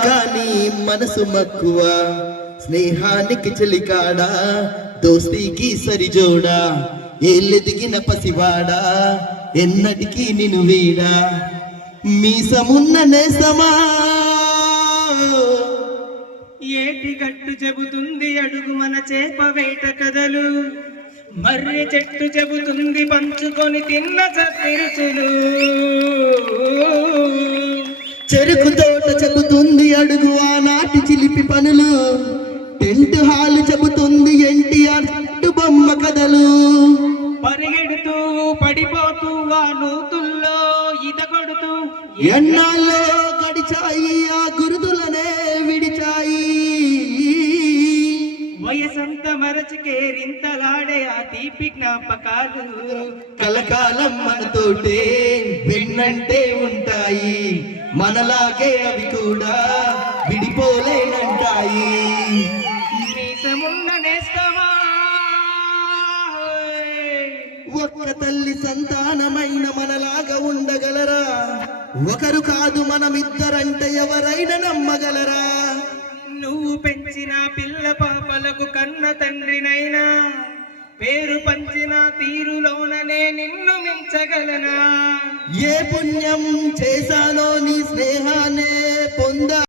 కానీ మనసు మక్కువ స్నేహానికి చెలికాడా దోస్తీకి సరిజోడా ఏళ్ళెదిగిన పసివాడా ఎన్నటికీ నిన్ను వీడా మీసమున్న నేసమా ఏటి గట్టు చెబుతుంది అడుగు మన చేప వేట కథలు మర్రి చెట్టు చెబుతుంది పంచుకొని తిన్న చప్పిరుచులు చెరుకు తోట చెబుతుంది అడుగు ఆనాటి చిలిపి పనులు టెంట్ హాల్ చెబుతుంది ఎన్టీఆర్ బొమ్మ కథలు పరిగెడుతూ పడిపోతూ ఆ నూతుల్లో ఈత కొడుతూ ఎన్నాళ్ళో గడిచాయి ఆ గురుదులనే విడిచాయి వయసంత మరచికేరింతలాడే ఆ తీపి జ్ఞాపకాలు కలకాలం మనతోటే వెన్నంటే ఉంటాయి మనలాగే అవి కూడా విడిపోలేనంటాయి మీసమున్న నేస్తమా ఒక్క తల్లి సంతానమైన మనలాగా ఉండగలరా ఒకరు కాదు మనమిద్దరంటే ఎవరైనా నమ్మగలరా నువ్వు పెంచిన పిల్ల పాపలకు కన్న తండ్రినైనా పేరు పంచిన తీరులోననే నిన్ను మించగలనా ఏ పుణ్యం చేశానో నీ స్నేహాన్నే పొందా